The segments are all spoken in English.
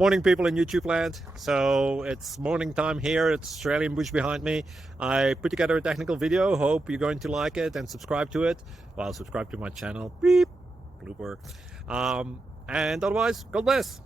Morning, people in YouTube land. So it's morning time here. It's Australian bush behind me. I put together a technical video. Hope you're going to like it and subscribe to it. Well, subscribe to my channel. Beep. Blooper. And otherwise, God bless.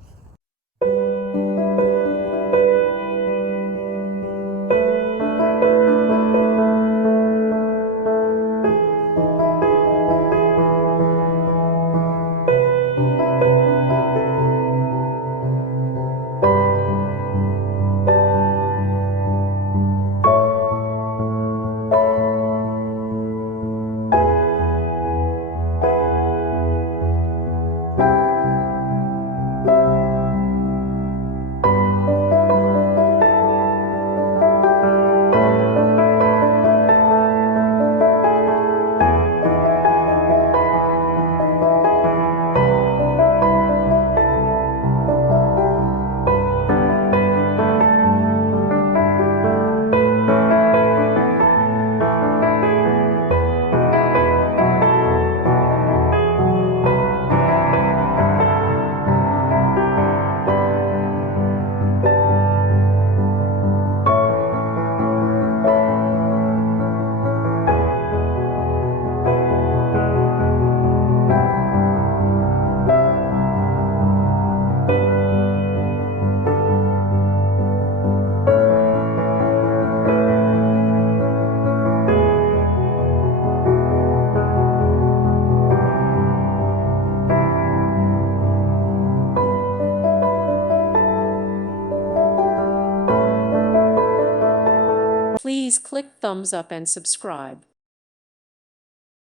Please click thumbs up and subscribe.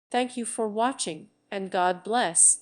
Thank you for watching, and God bless.